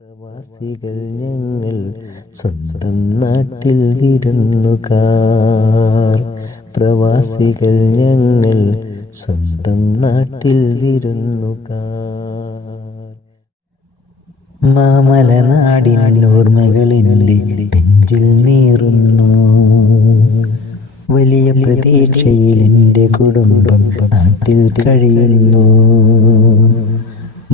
പ്രവാസികൾ ഞങ്ങൾ സ്വന്തം നാട്ടിൽ വിരുന്നുകാർ. പ്രവാസികൾ ഞങ്ങൾ സ്വന്തം നാട്ടിൽ വിരുന്നുകാർ. മാമലനാടിൻ ഓർമ്മകളിൻ്റെ നെഞ്ചിൽ നീറുന്നു. വലിയ പ്രതീക്ഷയിൽ എൻ്റെ കുടുംബം നാട്ടിൽ കഴിയുന്നു.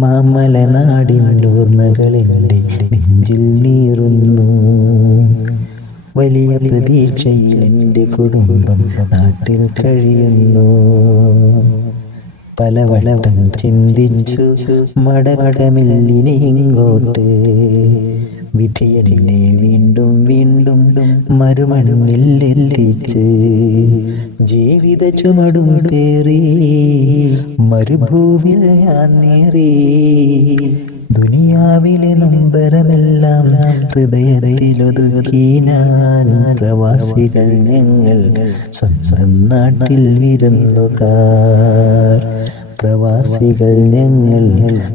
മാമലനാടിൻ ഓർമ്മകളിൻ്റെ നെഞ്ചിൽ നീറുന്നു. വലിയ പ്രതീക്ഷയിൽ എൻ്റെ കുടുംബം നാട്ടിൽ കഴിയുന്നു. പലവട്ടം ചിന്തിച്ചു മടക്കമില്ലിനി ഇങ്ങോട്ട്. വിധി എന്നെ വീണ്ടും വീണ്ടും മറുമണ്ണിൽ എത്തിച്ച് ജീവിത ചുമടും പേറി മരുഭൂവിൽ ഞാൻ നേറി. ദുനിയാവിലെ നൊമ്പരമെല്ലാം ഹൃദയത്തിലൊതുക്കി ഞാൻ. പ്രവാസികൾ ഞങ്ങൾ സ്വന്തം നാട്ടിൽ വിരുന്നുകാർ. പ്രവാസികൾ ഞങ്ങൾ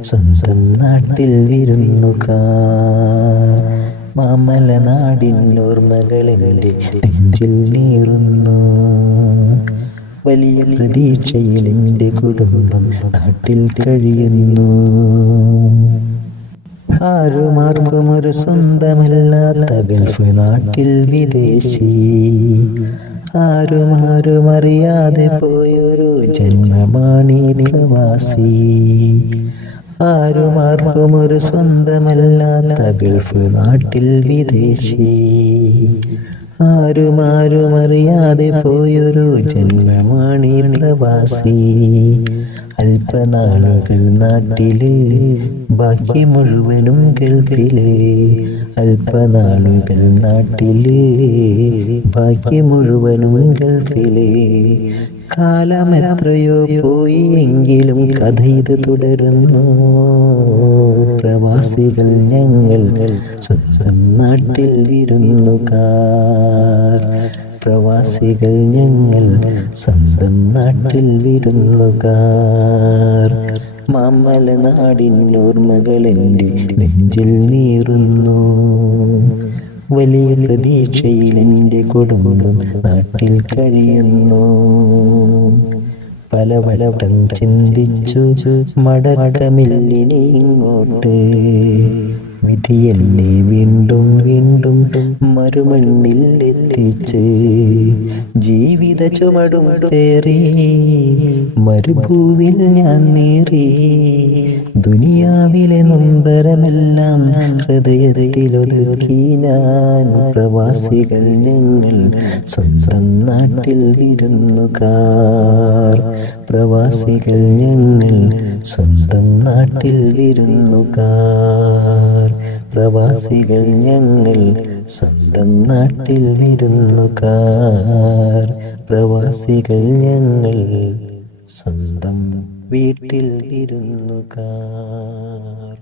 സ്വന്തം നാട്ടിൽ വിരുന്നുകാർ. മാമലനാടിൻ ഓർമ്മകളെൻ്റെ നെഞ്ചിൽ നീറുന്നു. വലിയ പ്രതീക്ഷയിൽ എൻ്റെ കുടുംബം നാട്ടിൽ കഴിയുന്നു. ആരുമാർക്കും ഒരു സ്വന്തമല്ലാത്ത ഗൾഫ് നാട്ടിൽ വിദേശി. ആരും അറിയാതെ പോയൊരു ജന്മമാണീ പ്രവാസി. ആരുമാർക്കും ഒരു സ്വന്തമല്ലാത്ത ഗൾഫ് നാട്ടിൽ വിദേശി. ആരും അറിയാതെ പോയൊരു ജന്മമാണീ പ്രവാസി. അല്പനാളുകൾ നാട്ടില്, ബാക്കി മുഴുവനും ഗൾഫില്. അല്പനാളുകൾ നാട്ടില്, ബാക്കി മുഴുവനും ഗൾഫില്. കാലം എത്രയോ പോയി എങ്കിലും കഥ ഇത് തുടരുന്നു. പ്രവാസികൾ ഞങ്ങൾ സ്വന്തം നാട്ടിൽ വിരുന്നുകാർ. പ്രവാസികൾ ഞങ്ങൾ സ്വന്തം നാട്ടിൽ വിരുന്നുകാർ. മാമലനാടിൻ ഓർമ്മകളെൻ്റെ നെഞ്ചിൽ നീറുന്നു. വലിയ പ്രതീക്ഷയിൽ എൻ്റെ കുടുംബം നാട്ടിൽ കഴിയുന്നു. പലവട്ടം ചിന്തിച്ചു മടക്കമില്ലിനി ഇങ്ങോട്ട്. വിധി എന്നെ വീണ്ടും വീണ്ടും മറുമണ്ണിൽ എത്തിച്ച് ജീവിത ചുമടും പേറി മരുഭൂവിൽ ഞാൻ നേറി. ദുനിയാവിലെ നൊമ്പരമെല്ലാം ഹൃദയത്തിലൊതുക്കി ഞാൻ. പ്രവാസികൾ ഞങ്ങൾ സ്വന്തം നാട്ടിൽ വിരുന്നുകാർ. പ്രവാസികൾ ഞങ്ങൾ സ്വന്തം നാട്ടിൽ വിരുന്നുകാർ. പ്രവാസികൾ ഞങ്ങൾ സ്വന്തം നാട്ടിൽ വിരുന്നുകാർ. പ്രവാസികൾ ഞങ്ങൾ സ്വന്തം വീട്ടിൽ വിരുന്നുകാർ.